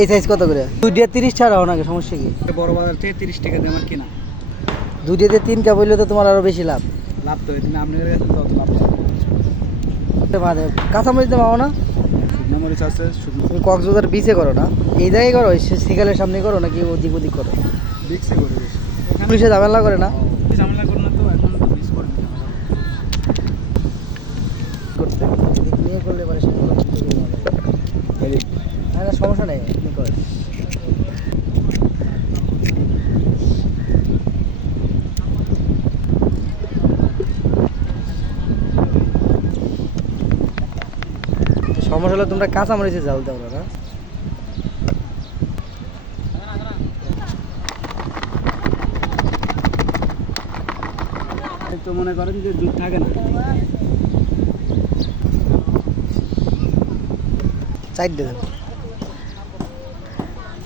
এই সাইজ কত করে? দুইটা 30 ছাড়াও নাকি, সমস্যা কি? বড় বাজার থেকে 30 টাকা দিয়ে আমার কিনা। দুইটাতে 3 কা বললে তো তোমার আরো বেশি লাভ। লাভ তো তুমি আপনাদের কাছে তত লাভ বাদে কাঁচামরিচ দাম পাও না? শুকনো মরিচ আছে, তুমি কক্সবাজার বিচে করো না, এই জায়গায় করো, সিকালের সামনে করো নাকি ওদিক ওদিক করো? বিক্সে করে বেশি। পুলিশে ঝামেলা করে না? ঝামেলা করে না তো, এখন তো মিস করে না করতে এদিক নিয়ে করলে পরে সেগুলো না, সমস্যা নেই, আপনি করেন। সমস্যা হলে তোমরা কাঁচামরিচে জাল দাও না? তো মনে করেন যে দুধ থাকে না। 4 দেন।